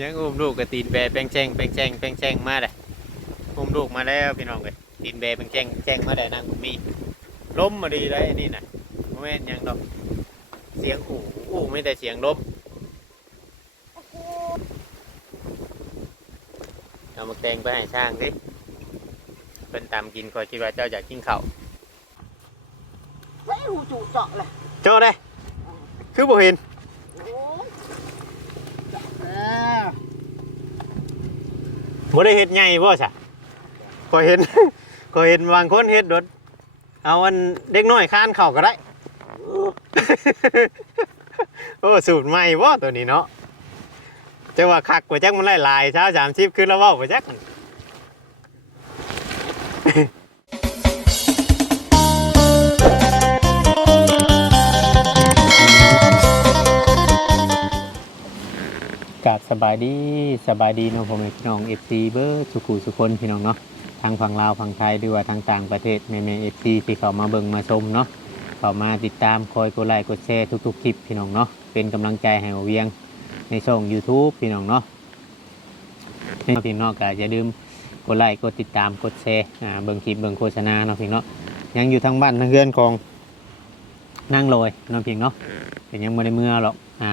ยังอุ้มลูกกับตีนแบะแป้งแจ้งแป้งแจ้งแป้งแจ้งมาเลยอุ้มลูกมาแล้วพี่น้องเลยตีนแบะแป้งแจ้งแจ้งมาได้นางบุญมีล้มมาดีเลยนี่น่ะโมเมนยังดอกเสียงอู่อู่ไม่แต่เสียงล้มเอามาแตงไปให้ช่างดิเป็นตามกินคอยคิดว่าเจ้าอยากกินข้าวเฮ้ยหูจูเจาะเลยเจ้าได้คือบ่เห็น โอ้ยเจาะเออ บ่ได้เฮ็ดใหญ่บ่ซะก็เห็น ก็เห็นบางคนเฮ็ดดดเอาอันเด็กน้อยคานเข้าก็ได้ โอ้สูตรใหม่บ่ตัวนี้เนาะจะว่าคักกว่าจักมันหลายๆเช้า30คือแล้วเว้าบ่จัก กาสบายดีสบายดีเนาะพ่อแม่พี่น้อง FC เบอร์สุขุสุคนพี่น้องเนาะทางฝั่งลาวฝั่งไทยหรือว่าทางต่างประเทศแม่ๆ FC ที่เขามาเบิ่งมาชมเนาะเขามาติดตามคอยกดไลค์กดแชร์ทุกๆคลิปพี่น้องเนาะเป็นกำลังใจให้เอาเวียงในช่อง YouTube พี่น้องเนาะพี่น้องก็อย่าลืมกดไลค์กดติดตามกดแชร์เบิ่งคลิปเบิ่งโฆษณาเนาะพี่เนาะยังอยู่ทางบ้านทางเรือนของนั่งลอยเนาะพี่เนาะเป็นยังไม่ได้เมื่อหรอกอ่า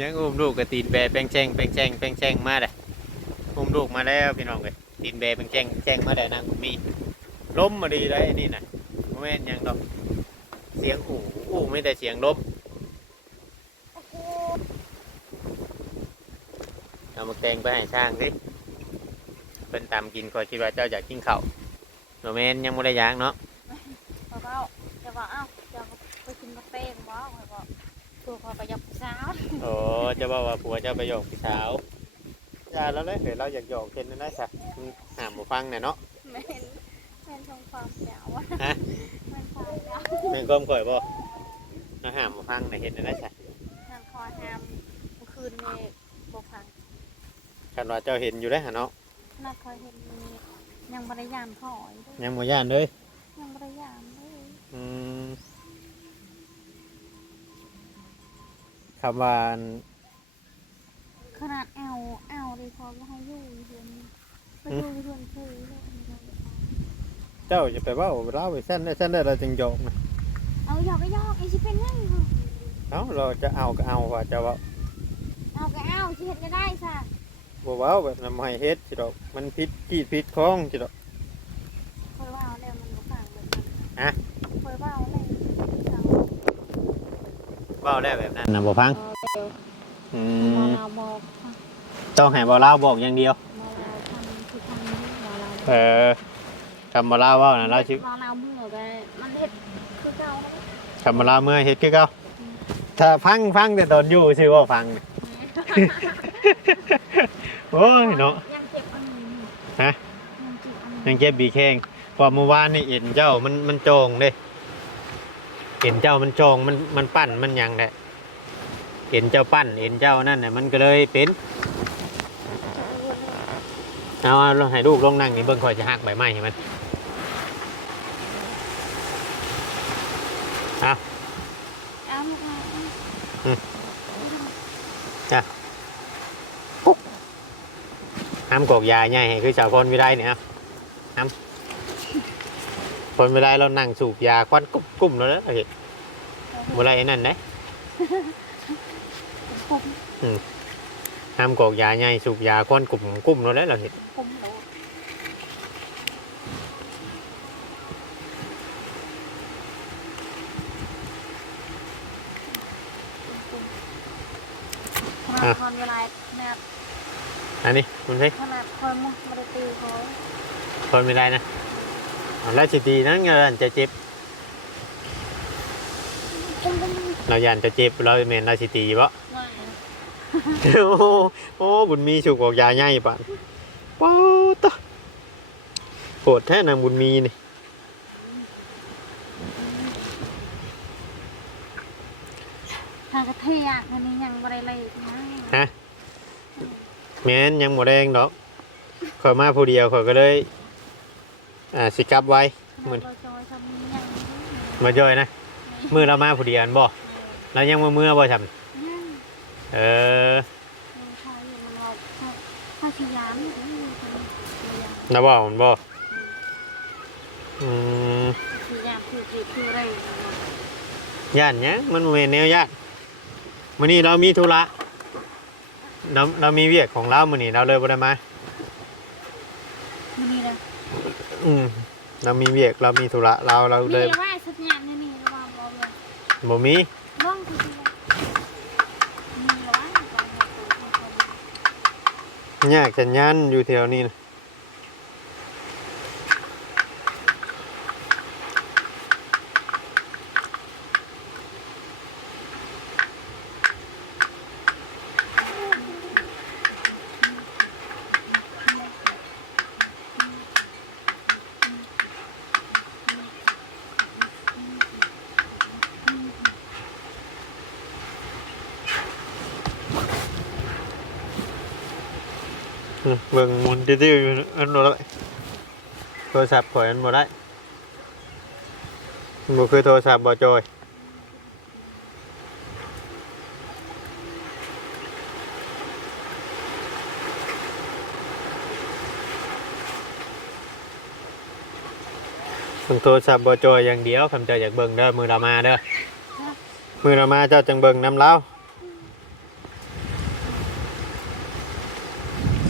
ยังอุ้มลูกกับตีนแบะแป้งแจงแป้งแจงแป้งแจงมาเลยอุ้มลูกมาแล้วพี่น้องเลยตีนแบะแป้งแจงแจงมาได้นางมีล้มมาดีเลยนี่นะโมเมนยังดอกเสียงอู่อู่ไม่แต่เสียงล้มเอามาแกงไปให้ช่างดิเป็นตามกินคอยคิดว่าเจ้าอยากกินเข้าโมเมนยังไม่ได้ยางเนาะพอเบ้าจะว่าเอ้าจะไปกินกาแฟบ่ข่อยบอก ตัวพอไปยับสาวโอ้จะบอกว่าผัวเจ้าไปหยอกพี่สาวอย่าแล้วเลยเดี๋ยวเราอยากหยอกเช่นนั้นได้สักหามมาฟังเนี่ยเนาะแม่นแม่นทงความยาวอะฮะแม่นความยาวเป็นก้มข่อยบ่เราหามมาฟังเนี่ยเห็นนั้นได้สักนางคอหามเมื่อคืนนี่บ่ฟังคันว่าเจ้าเห็นอยู่ได้อหะเนาะนางคอยเห็นมียังบริยามพ่อยเด้อยังโมย่านเลยยังบริยามเลยอืม คำว่าอันขนาดเอาเอาดีพอว่าให้อยู่เดือนไปอยู่เดือนคือเลยเจ้าจะไปเว่าเราไปเส้นได้เส้นได้เราจึงโยกนะเอาหยอกก็หยอกไอ้สิเป็นยังเอ้าเราจะเอาก็เอาว่าจะเว่าเอาก็เอาสิเฮ็ดก็ได้ซะบ่เว้าแบบนั้นบ่ให้เฮ็ดสิดอกมันผิดกีดผิดคองสิดอกคอยว่าเอาแล้วมันบ่ฟังแบบนั้นฮะ คอยว่าเอาแล้วเอา เว้าได้แบบนั้นนะบ่ฟังอืมอมเราบอกต้องให้บ่เล่าบอกอย่างเดียว มอเราทำคือทำนี้มอเราเออคำบ่เล่าเว้าน่ะเราสิมอเราเมื่อก็มันเฮ็ดคือเก่าแล้วคำบ่เล่าเมื่อเฮ็ดคือเก่าถ้าฟังฟังแต่ตอนอยู่สิว่าฟังโอ้ยเนาะ ยังเจ็บอันนี้ฮะ ยังเจ็บอันยันี้งเจ็บบีแข้งเพอเมื่อวานนี่เห็นเจ้ามันมันโจงเด้ เห็นเจ้ามันโจงมันมันปั้นมันยังแหละเห็นเจ้าปั้นเห็นเจ้านั่นน่ะมันก็เลยเป็นเอาเอาลองให้ลูกลองนั่งนี่เบิ่งคอยจะหักใบไม้ให้มันเอาเอาลูกเอาเอาห้ามกอกยาใหญ่ให้คือสาวคนไม่ได้เนี่ยครับ คนไม่ได้เรานั่งสูบยาควันกุ้มกุ้มแล้วนะเห็นบ่ได้ไอ้นั่นนะผมห้ามกอกยาใหญ่สูบยาควันกุ้มกุ้มแล้วนะเราเห็นผมโดดขนาดคนเวลาขนาดอันนี้คุณเพ่ขนาดคนมุมาได้ตีเขาคนไม่ได้นะเอา แล้วสิตีนั้นเรายันจะเจ็บเอ็งก็ไม่เรายันจะเจ็บเราเมนเราสิตีบ่ง่ายโอ้โหโอ้บุญมีสูบกอกยาใหญ่ปะป๊าดตะโหดแท้นางบุญมีนี่ทางกระเทียมอันนี้ยังบริเลยนะแม้นยังหมดแรงดอกขอยมาผู้เดียวขอยก็เลย อ่าสิกลับไว้เราจอยทำยังมาย่อยนะมือเรามาผู้เดียวอันบ่เราแล้วยังมาเมื่อบ่ทำนั่นเออมันคอยอยู่มันเราพอชยามอยู่ที่นี่คนเดียวนะบ่มันบ่อืมชยามคือคือคืออะไรย่านหยังมันบ่แม่นแนวย่านมื้อนี้เรามีธุระเราเรามีเวียกของเรามื้อนี้เราเลยบ่ได้มา มันนี่เลย อืมเรามีเวียกเรามีธุระเราเรานี่เลยว่าสัญญาณนี่นี่ระวังบอลเลยบ่มีบ้องคือมีระวังก่อนหัวตัวยากสัญญาณอยู่แถวนี้นะอืมเบิ่งหมุนติ้วๆอยู่อันบ่ได้โทรศัพท์ข่อยอันบ่ได้บ่คือโทรศัพท์บ่จอยต้องโทรศัพท์บ่จอยอย่างเดียวคำเจ้าอยากเบิ่งเด้อมือเรามาเด้อมือเรามาเจ้าจังเบิ่งน้ำเล้า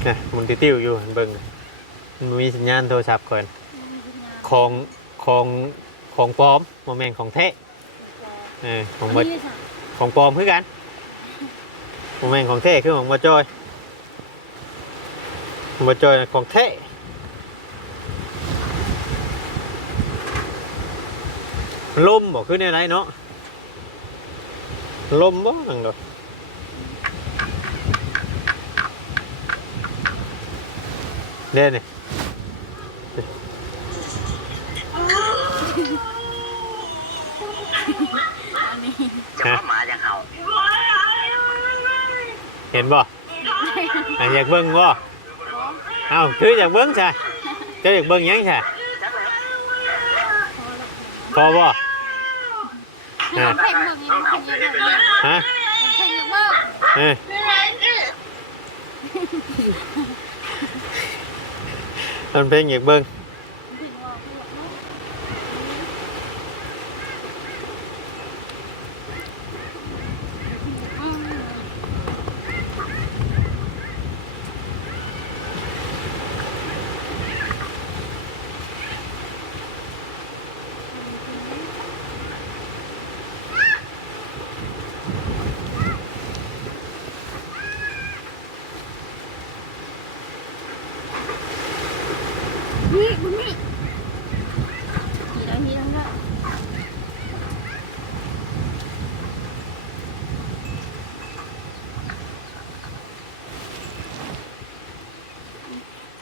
น่ะหมุนติ้วๆอยู่หันเบิ่งน่ะมันบ่มีสัญญาณโทรศัพท์ก่อนของของของปลอมโมเมนของแท้เออของบ่ของปลอมคือกันโมเมนของแท้คือของบ่จอยของบ่จอยน่ะของแท้ลมบ่คือในไรเนาะลมบ่นั่งดอกเด้นี่ จะว่าหมาจะเห่าเห็นบ่อะอยากเบิ่งบ่เอ้าคืออยากเบิ่งใช่เจะอยากเบิ่งหยังใช่พอบ่ให้เราเพ่งมึงยังเพ่งยังไงฮะเพ่งยังเมื่อเอ อมันเพลงอยากเบิ่ง เพ่งว่า นี่มึงนี่กี่นาทีแล้วเนี่ย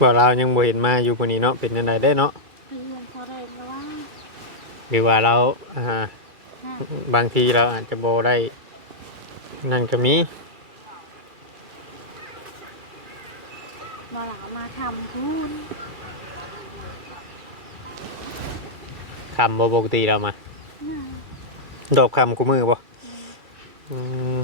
ว่าเรายังบ่เห็นมาอยู่คนนี้เนาะเป็นจังไดได้เนาะเรียนพอได้แล้วว่าหรือว่าเราอ่าบางทีเราอาจจะบ่ได้นั่นก็มีมาหลังมาทำพูนคำบ่ปกติเรามาดอกคำกูมือบ่อืม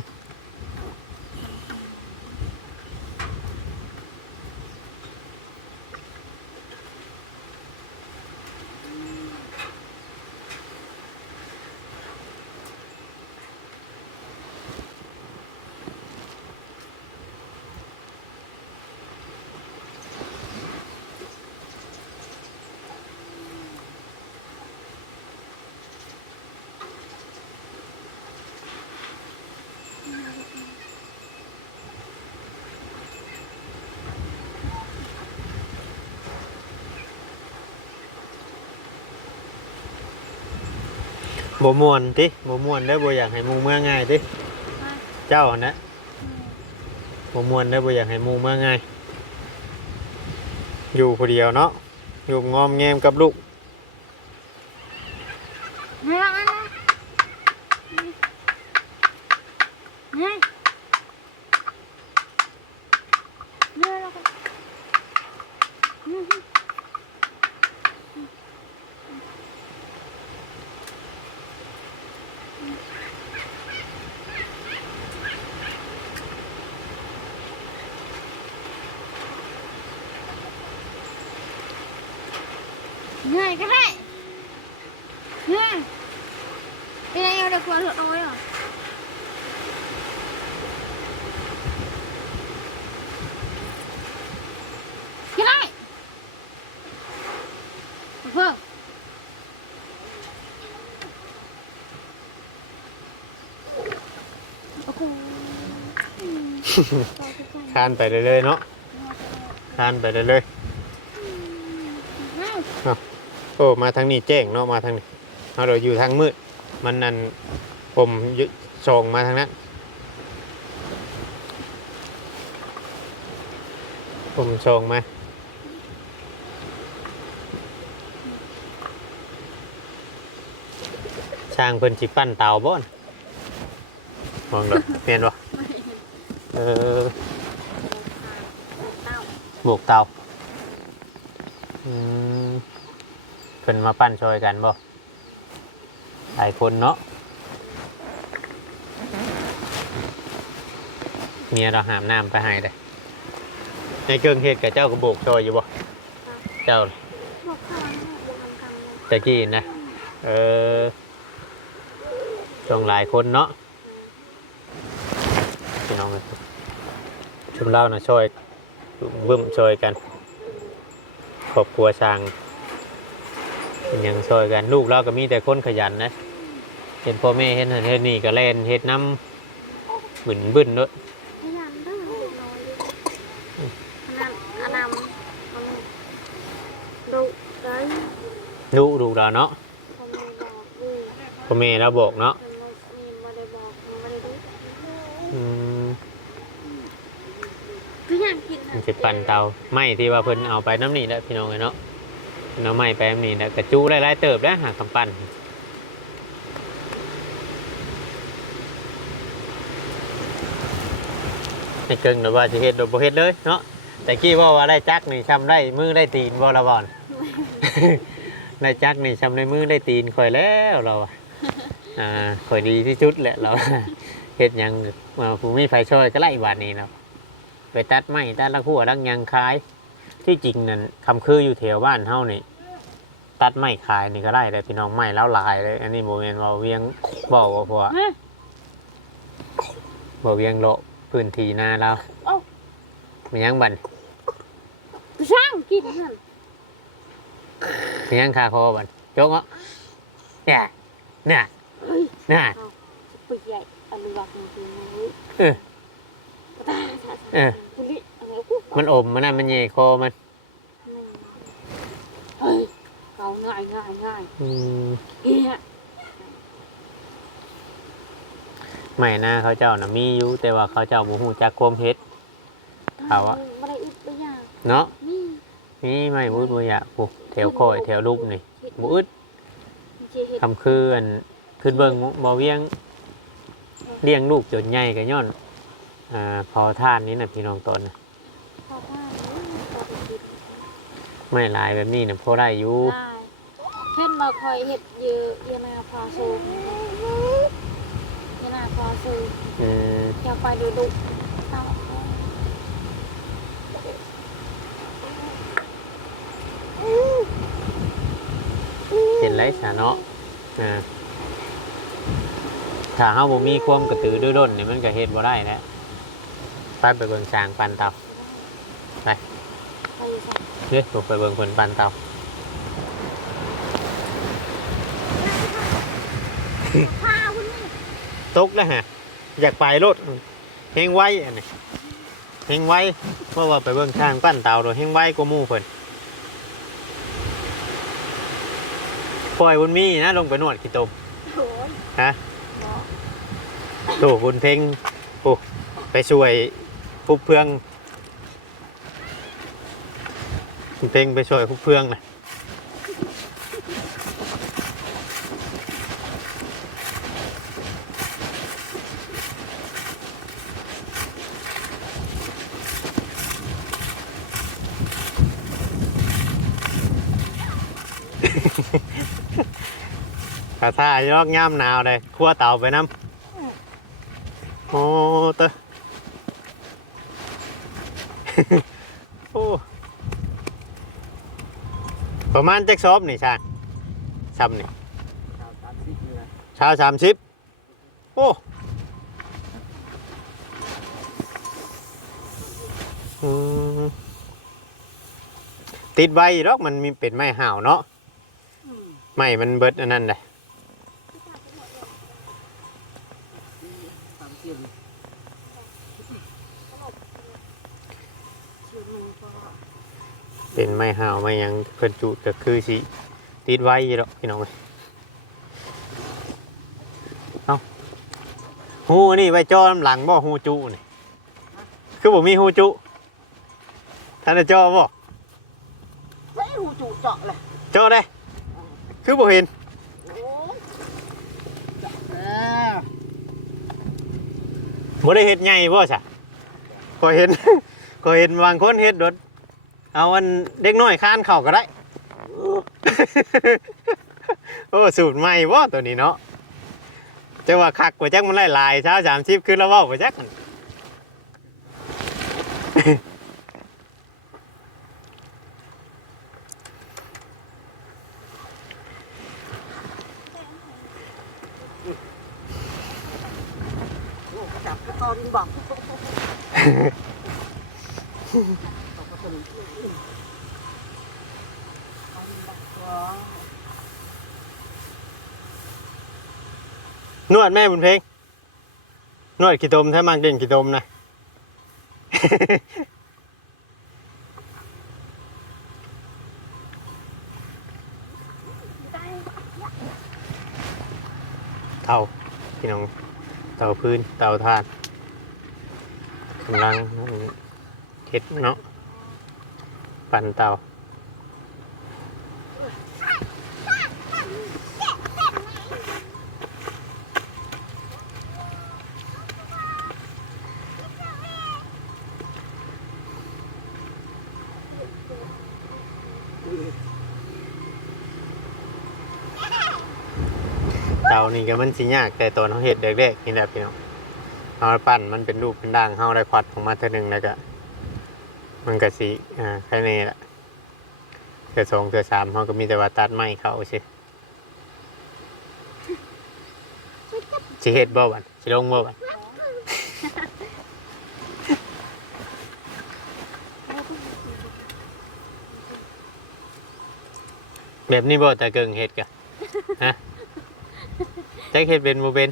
บ่ม่วนติบ่ม่วนเด้อบ่อยากให้หมู่เมื่อง่ายติเจ้านะบ่ม่วนเด้อบ่อยากให้หมู่เมื่อง่าย อยู่ผู้เดียวเนาะอยู่งอมแงมกับลูกไม่รักนะนี่เลือแล้วก็ ง่ายก็ได้ง่ายเป็นไงเอาเด็กกว่าเถอะน้อยอะก็ได้เพิ่มโอ้ โหอืมต่อไปก่อนคานไปเรื่อยๆเนาะคานไปเรื่อยง่ายๆโอ้มาทางนี้แจ้งเนาะมาทางนี้ เอาเราอยู่ทางมืด มันนั่นผมยึส่องมาทางนั้น ผมส่องมาช่างเพิ่นสิปั้นเตาบ่นมองดูเห็นบ่เออบวกเตาอืมเพิ่นมาปั้นช่วยกันบ่ ลายคนเนาะเมียเราหามน้ำไปให้เลยในเกิงเฮ็ดกับเจ้าก็โบกช่วยอยู่บ่เจ้าบอกข้าวให้บอกทำกันเลยตะกี้นะเออช่วงหลายคนเนาะพี่น้องเอ้ยชุมเล่านะช่วยบึ้มช่วยกันครอบครัวสร้างเป็นหยังช่วยกันลูกเราก็มีแต่คนขยันนะ เห็นพ่อแม่เห็นนั่นเห็นนี่ก็เล่นเฮ็ดน้ำบึนบึนด้วยพยายามเด้อลูกน้อยอยู่ขนาดอานามมันดุได้ลูกดูเราเนาะผมไม่บอกดูพ่อแม่เราบอกเนาะมันไม่มีไม่ได้บอกไม่ได้ดูอืมพยายามกินมันสิปั่นเตาไม้ที่ว่าเพิ่นเอาไปน้ำนี่แหละพี่น้องเอ้ยเนาะเพิ่นเอาไม้ไปน้ำนี่แหละกระจูหลายๆเติบแล้วหากำปั้น ให้เกิงหรือว่าสิเฮ็ดหรือบ่เฮ็ดเลยเนาะแต่กี้ว่าว่าได้จักนี่ช้ำได้มือได้ตีนบ่ละบ่อนได้จักนี่ช้ำในมือได้ตีนข่อยแล้วเราอะอ่าข่อยดีที่สุดแหละเราเฮ็ดหยังมาผู้มีไฟช่วยก็ไล่บาดนี้เนาะไปตัดไม้ตัดละหัวดังหยังขาย ที่จริงนั่นคำคืออยู่แถวบ้านเฮานี่ตัดไม้ขายนี่ก็ได้เลยพี่น้องไม้แล้วหลายเลย อันนี้โมเมนว่าเวียงบอกว่าพวกบ่เวียงโละ พื้นที่นาเรามีหยังบันช่างกินนั่นมีหยังคาคอบันจกเอะเนี่ยเนี่ยเฮ้ยเนี่ยปุยใหญ่อนุรักษ์จริงๆนะเว้ยเออตายเออปุริอะไรกูมันอมมันน่ะมันเยคอมันเฮ้ยเอาง่ายง่ายง่ายอืมเฮีย ไม่นะเขาเจ้าน่ะมีอยู่แต่ว่าเขาเจ้าบ่ฮู้จักความเฮ็ด เอาอะไม่ได้อึดไปอย่างเนาะนี่มีไม่บูดบ่อยากปุ๊แถวคอยแถวรูปนี่บ่อึดเจเห็ดคำคืออันขึ้นเบิ่งบ่เวียงเลี้ยงลูกจนใหญ่ก็ย้อนอ่าพอท่านนี้น่ะพี่น้องตนน่ะพอผ้าพอไปกินไม่หลายแบบนี้น่ะพอได้อยู่ได้เช่นมาคอยเห็ดเยอะเยนาพาสูเยนาพาสูเอออยาไปดูดุเอาเห็นไรสาเนาะอ่าถ้าเฮาบ่มีความกระตือรือร้นนี่มันก็เฮ็ดบ่ได้นะไปไปเบิ่งสร้างปันเตาไปสั่งเด้อไปเบิ่งคนปันเตาพ่ ตกแล้วฮะอยากไปรถเฮงไว้อันนี้เฮงไว้เพราะว่าไปเบิ่งทางปั้นเตาโดยเฮงไว้ก็หมู่เพิ่นปล่อยบุญมีนะลงไปนวดขี้ตมโอ้ยฮะเนาะโตบุญเพ่งโอ้ไปช่วยผู้เพื่องบุญเพ่งไปช่วยผู้เพื่องนะ ถ้าท่ายอกย่ำหนาวเลยคั่วเตาไปน้ำโอ้เตอโอ้พอประมาณจักซอบนี่ช่างซ้ำนี่ชาวสามสิบนี่นะเช้าสามสิบโอ้อืมติดไว้หรอกมันมีเป็นไม้ห่าวเนาะอืมไม้มันเบิดอันนั้นเลย เป็นไม้ห่าวไม้หยังเพิ่นจุก็คือสิติดไว้อยู่หรอกพี่น้องเอ้ยเอาหูนี่ไว้จอน้ำหลังบ่หูจุนี่คือบ่มีหูจุท่านได้จอบ่ไม่หูจูเจาะเลยจอได้คือบ่เห็นโอ้ยเจาะเออบ่ได้เฮ็ดใหญ่บ่ซะก็เห็นก็เห็นบางคนเฮ็ดโดด เอาอันเด็กน้อยคานเข่าก็ได้ โอ้สูตรใหม่บ่ตัวนี้เนาะจะว่าคักกว่าจักมันหลายๆเช้าสามชิปคือแล้วว่าบ่จัก โอ้จับกระตอนบอกตกกระตุนเอาบอกว่า น วดแม่บุญเพลงนวดขี้ตมถ้ามักเด่นขี้ตมนะ เตาพี่น้องเตาพื้นเตาถ่านกำลังเฮ็ดเนาะปั่นเตา นี่ก็มันสิยากแต่ตอนเขาเฮ็ดเด็กๆนี่แหละพี่น้องเอาปั้นมันเป็นรูปเป็นด่างเฮาได้ควัดออกมาเท่านึงแล้วก็มันก็สิอ่าแค่นี้แหละเทือสองเทือสามเขาก็มีแต่ว่าตัดไม้เขาสิสิเฮ็ดบ่บัดสิลงบ่บัดแบบนี้บ่แต่เกิงเฮ็ดกะฮะ จักเฮ็ดเป็นบ่เป็น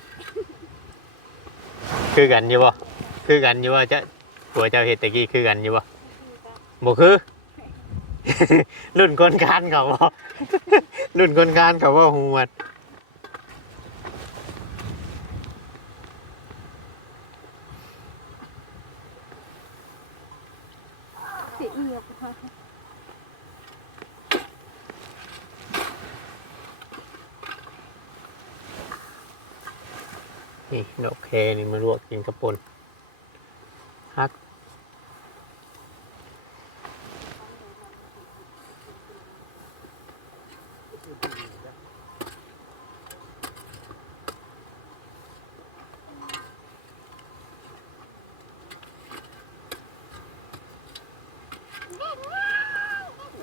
คือกันอยู่บ่คือกันอยู่ว่าจะตัวเจ้าเฮ็ดตะกี้คือกันอยู่บ่บ่คือ รุ่นคนคานเขาบ่รุ่นคนคานเขาว่าหวดเสียอียบค่ะ นี่ดอกแคนี่มาลวกกินกระปุนฮัก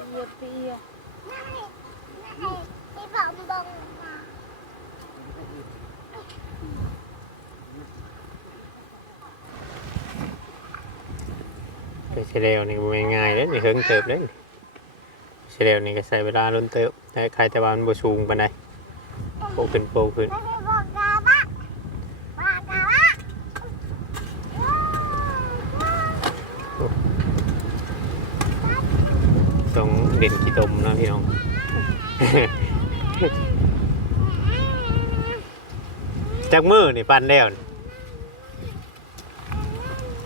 เอียบเอียบ ไป เชลวนี่บ่ง่ายเด้นี่เฮิงเติบเด้นี่เชลวนี่ก็ใช้เวลาล้นเติบแต่ใครแต่ว่ามันบ่สูงปานใดโปขึ้นโปขึ้นต้องเด่นขี้ตมนะพี่น้องจากมือนี่ปันแล้ว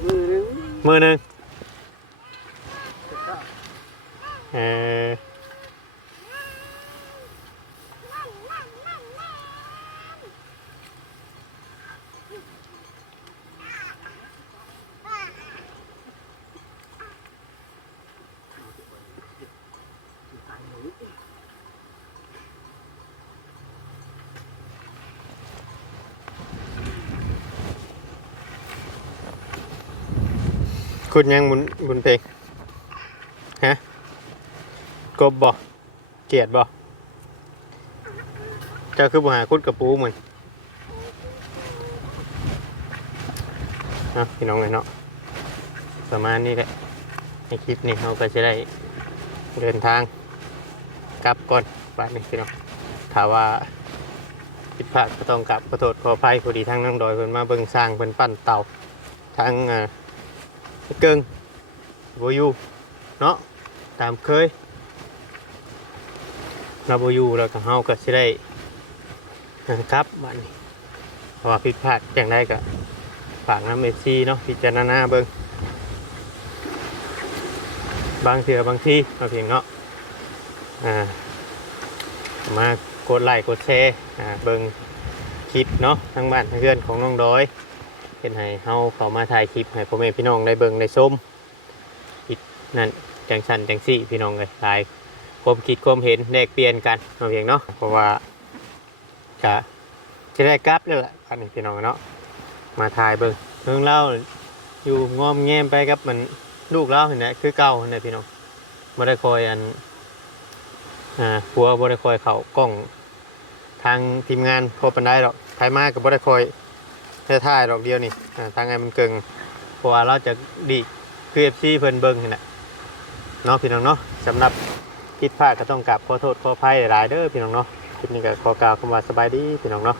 มือนึงมือหนึ่ง คุณยังบุญบุญเพลงฮะกบบ่เกียดบ่เจ้าคือบ่หาคุดกับปูเหมือนนะพี่น้องเลยเนาะประมาณนี้แหละในคลิปนี้เราก็จะได้เดินทางกลับก่อนบ้านนี้พี่น้องถามว่าผิดพลาดก็ต้องกลับขอโทษขออภัยพอดีทั้งน้องดอยเพิ่นมาเบิ่งสร้างเพิ่นปั้นเต่าทั้งอ่า เกิงโบอยู่เนาะตามเคยเราบอยู่แล้วก็เฮาก็สิได้ครับบัดนี้เพราะว่าผิดพลาดอย่างไรก็ฝากน้ำเอฟซีเนาะพิจารณาเบิ่งบางเถื่อบางที่เราเพียงเนาะอ่ามากดไลค์กดแชร์อ่าเบิ่งคลิปเนาะทั้งบ้านทั้งเพื่อนของน้องดอย เป็นให้เฮาเข้ามาถ่ายคลิปให้พ่อแม่พี่น้องได้เบิ่งได้ชมผิดนั่นจังสันจังสี่พี่น้องเลยหลายความคิดความเห็นแลกเปลี่ยนกันเอาเพียงเนาะเพราะว่าจะจะได้กลับนี่แหละอันพี่น้องเนาะมาถ่ายเบิ่งเรื่องเล่าอยู่งอมแงมไปกับมันลูกเล่าเห็นไหมคือเก่าเห็นไหมพี่น้องบ่ได้คอยอันอ่าผัวบ่ได้คอยเขากล้องทางทีมงานพอปันได้หรอกใครมากับบ่ได้คอย แค่ถ่ายดอกเดียวนี่อ่าทางไงมันเกิงเพราะว่าเราจะดีคือเอฟซีเพิ่นเบิ้งนี่แหละเนาะพี่น้องเนาะสำหรับผิดพลาดก็ต้องกลับขอโทษขออภัยหลายเด้อพี่น้องเนาะคลิปนี้ก็ขอกล่าวคำว่าสบายดีพี่น้องเนาะ